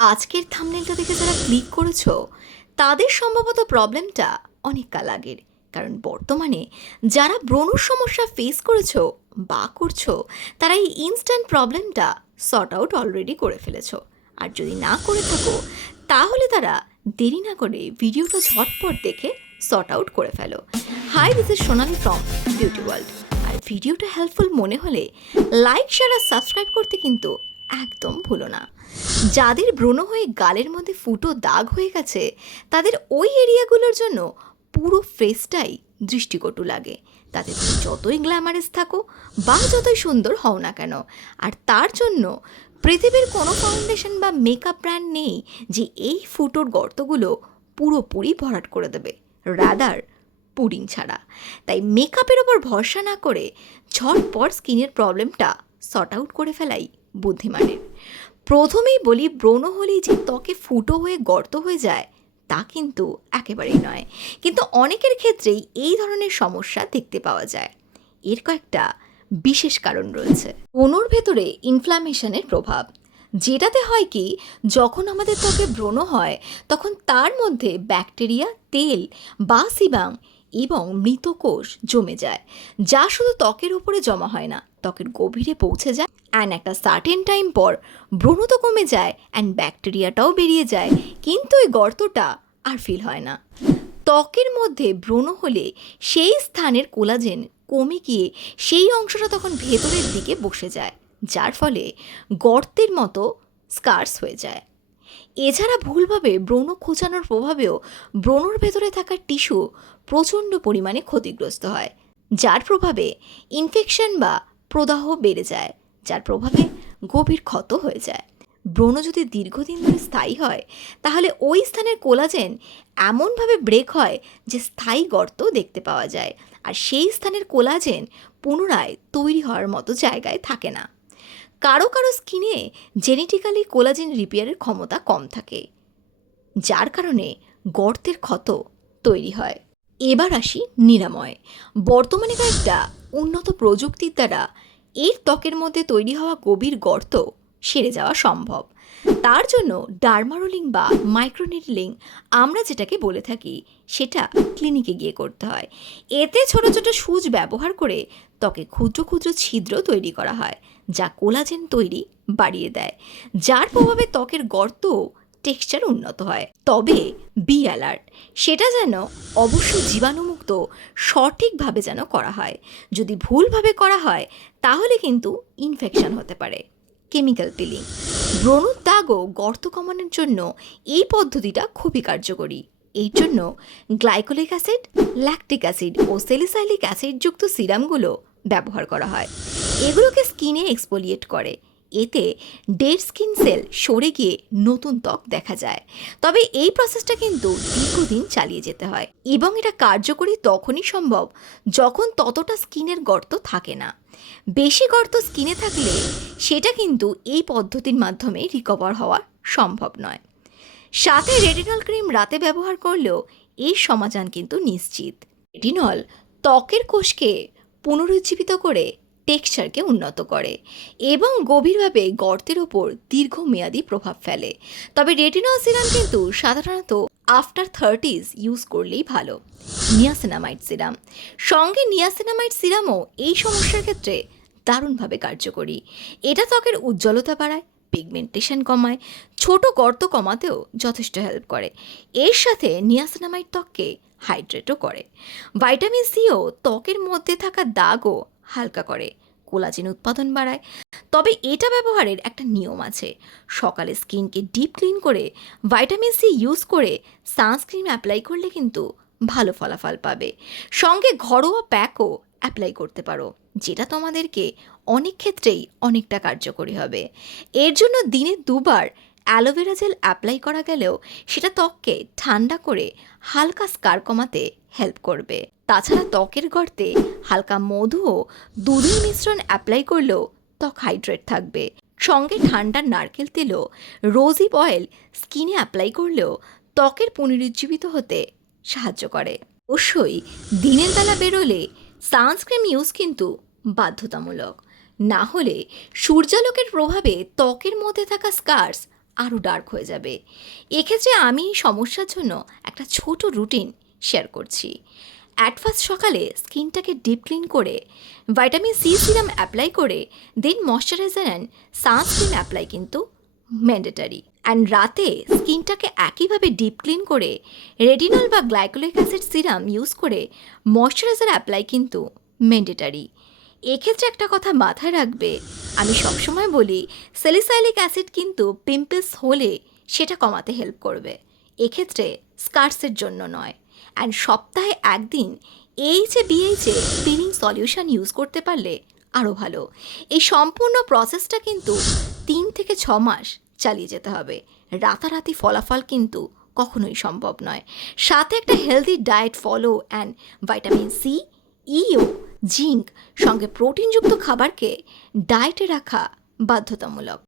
আজকের থামনেলটা দেখে যারা ক্লিক করেছ, তাদের সম্ভবত প্রবলেমটা অনেক কাল আগের। কারণ বর্তমানে যারা ব্রণর সমস্যা ফেস করেছ বা করছ, তারা এই ইনস্ট্যান্ট প্রবলেমটা সর্ট আউট অলরেডি করে ফেলেছো। আর যদি না করে থাকো, তাহলে তারা দেরি না করে ভিডিওটা ঝটপট দেখে সর্ট আউট করে ফেলো। Hi this is Sonali from beauty world আর ভিডিওটা হেল্পফুল মনে হলে লাইক শেয়ার আর সাবস্ক্রাইব করতে কিন্তু একদম ভুলো না। যাদের ব্রণ হয়ে গালের মধ্যে ফুটো দাগ হয়ে গেছে, তাদের ওই এরিয়াগুলোর জন্য পুরো ফেসটাই দৃষ্টিকটু লাগে। তাতে তুমি যতই গ্ল্যামারাস থাকো বা যতই সুন্দর হও না কেন, আর তার জন্য পৃথিবীর কোনো ফাউন্ডেশন বা মেকআপ ব্র্যান্ড নেই যে এই ফুটোর গর্তগুলো পুরোপুরি ভরাট করে দেবে। রাদার পুডিং ছাড়া। তাই মেকআপের ওপর ভরসা না করে ঝটপট স্কিনের প্রবলেমটা সর্ট আউট করে ফেলাই। বুদ্ধিমানের। প্রথমেই বলি, ব্রণ হলেই যে ত্বকে ফুটো হয়ে গর্ত হয়ে যায়, তা কিন্তু একেবারেই নয়। কিন্তু অনেকের ক্ষেত্রেই এই ধরনের সমস্যা দেখতে পাওয়া যায়। এর কয়েকটা বিশেষ কারণ রয়েছে। ব্রণর ভেতরে ইনফ্ল্যামেশনের প্রভাব। যেটাতে হয় কি, যখন আমাদের ত্বকে ব্রণ হয়, তখন তার মধ্যে ব্যাকটেরিয়া তেল বা সিবাং এবং মৃত কোষ জমে যায়, যা শুধু ত্বকের উপরে জমা হয় না, ত্বকের গভীরে পৌঁছে যায় অ্যান্ড একটা সার্টেন টাইম পর ব্রণ তো কমে যায় অ্যান্ড ব্যাকটেরিয়াটাও বেরিয়ে যায়, কিন্তু ওই গর্তটা আর ফিল হয় না। ত্বকের মধ্যে ব্রণ হলে সেই স্থানের কোলাজেন কমে গিয়ে সেই অংশটা তখন ভেতরের দিকে বসে যায়, যার ফলে গর্তের মতো স্কার্স হয়ে যায়। এছাড়া ভুলভাবে ব্রণ খোঁচানোর প্রভাবেও ব্রণর ভেতরে থাকা টিস্যু প্রচণ্ড পরিমাণে ক্ষতিগ্রস্ত হয়, যার প্রভাবে ইনফেকশন বা প্রদাহ বেড়ে যায়, যার প্রভাবে গভীর ক্ষত হয়ে যায়। ব্রণ যদি দীর্ঘদিন ধরে স্থায়ী হয়, তাহলে ওই স্থানের কোলাজেন এমনভাবে ব্রেক হয় যে স্থায়ী গর্ত দেখতে পাওয়া যায়, আর সেই স্থানের কোলাজেন পুনরায় তৈরি হওয়ার মতো জায়গায় থাকে না। কারও কারও স্কিনে জেনেটিক্যালি কোলাজিন রিপেয়ারের ক্ষমতা কম থাকে, যার কারণে গর্তের ক্ষত তৈরি হয়। এবার আসি নিরাময়। বর্তমানে কয়েকটা উন্নত প্রযুক্তির দ্বারা এর ত্বকের মধ্যে তৈরি হওয়া গভীর গর্ত সেরে যাওয়া সম্ভব। তার জন্য ডার্মারোলিং বা মাইক্রোনিডলিং আমরা যেটাকে বলে থাকি, সেটা ক্লিনিকে গিয়ে করতে হয়। এতে ছোট ছোট সুচ ব্যবহার করে ত্বকে ক্ষুদ্র ক্ষুদ্র ছিদ্র তৈরি করা হয়, যা কোলাজেন তৈরি বাড়িয়ে দেয়, যার প্রভাবে ত্বকের গর্ত টেক্সচার উন্নত হয়। তবে বি অ্যালার্ট সেটা যেন অবশ্যই জীবাণুমুক্ত, সঠিকভাবে যেন করা হয়। যদি ভুলভাবে করা হয়, তাহলে কিন্তু ইনফেকশন হতে পারে। Chemical peeling. ব্রণর দাগও গর্ত কমানোর জন্য এই পদ্ধতিটা খুবই কার্যকরী। এই জন্য গ্লাইকোলিক অ্যাসিড, ল্যাকটিক অ্যাসিড ও সেলিসাইলিক অ্যাসিডযুক্ত সিরামগুলো ব্যবহার করা হয়। এগুলোকে স্কিনে এক্সপোলিয়েট করে। এতে ডেড স্কিন সেল সরে গিয়ে নতুন ত্বক দেখা যায়। তবে এই প্রসেসটা কিন্তু দীর্ঘদিন চালিয়ে যেতে হয় এবং এটা কার্যকরী তখনই সম্ভব যখন ততটা স্কিনের গর্ত থাকে না। বেশি গর্ত স্কিনে থাকলে সেটা কিন্তু এই পদ্ধতির মাধ্যমে রিকভার হওয়া সম্ভব নয়। সাথে রেটিনল ক্রিম রাতে ব্যবহার করলেও এই সমাধান কিন্তু নিশ্চিত। রেটিনল ত্বকের কোষকে পুনরুজ্জীবিত করে টেক্সচারকে উন্নত করে এবং গভীরভাবে গর্তের ওপর দীর্ঘমেয়াদী প্রভাব ফেলে। তবে রেটিনল সিরাম কিন্তু সাধারণত আফটার থার্টিজ ইউজ করলেই ভালো। Niacinamide serum. সঙ্গে নিয়াসিনামাইড সিরামও এই সমস্যার ক্ষেত্রে দারুণভাবে কার্যকরী। এটা ত্বকের উজ্জ্বলতা বাড়ায়, পিগমেন্টেশন কমায়, ছোট গর্ত কমাতেও যথেষ্ট হেল্প করে। এর সাথে নিয়াসিনামাইড ত্বককে হাইড্রেটও করে। ভাইটামিন সিও ত্বকের মধ্যে থাকা দাগও হালকা করে। কোলাজেন উৎপাদন বাড়ায়। তবে এটা ব্যবহারের একটা নিয়ম আছে। সকালে স্কিনকে ডিপ ক্লিন করে, ভাইটামিন সি ইউজ করে সানস্ক্রিন অ্যাপ্লাই করলে কিন্তু ভালো ফলাফল পাবে। সঙ্গে ঘরোয়া প্যাকও অ্যাপ্লাই করতে পারো, যেটা তোমাদেরকে অনেক ক্ষেত্রেই অনেকটা কার্যকরী হবে। এর জন্য দিনে দুবার অ্যালোভেরা জেল অ্যাপ্লাই করা গেলেও সেটা ত্বককে ঠান্ডা করে হালকা স্কার কমাতে হেল্প করবে। তাছাড়া ত্বকের গর্তে হালকা মধু দুধের মিশ্রণ অ্যাপ্লাই করলেও ত্বক হাইড্রেট থাকবে। সঙ্গে ঠান্ডা নারকেল তেলও রোজিপ অয়েল স্কিনে অ্যাপ্লাই করলেও ত্বকের পুনরুজ্জীবিত হতে সাহায্য করে। অবশ্যই দিনের বেলা বেরোলে সানস্ক্রিন ইউজ কিন্তু বাধ্যতামূলক। না হলে সূর্যালোকের প্রভাবে ত্বকের মধ্যে থাকা স্কার্স আরও ডার্ক হয়ে যাবে। এক্ষেত্রে আমি সমস্যার জন্য একটা ছোট রুটিন শেয়ার করছি। অ্যাট ফার্স্ট সকালে স্কিনটাকে ডিপ ক্লিন করে ভাইটামিন সি সিরাম অ্যাপ্লাই করে, then moisturiser and sunscreen apply কিন্তু ম্যান্ডেটারি। অ্যান্ড রাতে স্কিনটাকে একইভাবে ডিপ ক্লিন করে রেডিনল বা গ্লাইকোলিক অ্যাসিড সিরাম ইউজ করে ময়শ্চারাইজার অ্যাপ্লাই কিন্তু ম্যান্ডেটারি। এক্ষেত্রে একটা কথা মাথায় রাখবে, আমি সবসময় বলি, সেলিসাইলিক অ্যাসিড কিন্তু পিম্পলস হলে সেটা কমাতে হেল্প করবে। এক্ষেত্রে স্কার্সের জন্য নয়। অ্যান্ড সপ্তাহে একদিন এই যে বিএইচে পিলিং সলিউশন ইউজ করতে পারলে আরও ভালো। এই সম্পূর্ণ প্রসেসটা কিন্তু তিন থেকে ছ মাস চালিয়ে যেতে হবে। রাতারাতি ফলাফল কিন্তু কখনোই সম্ভব নয়। সাথে একটা healthy diet follow and vitamin C E zinc সঙ্গে প্রোটিনযুক্ত খাবারকে ডায়েটে রাখা বাধ্যতামূলক।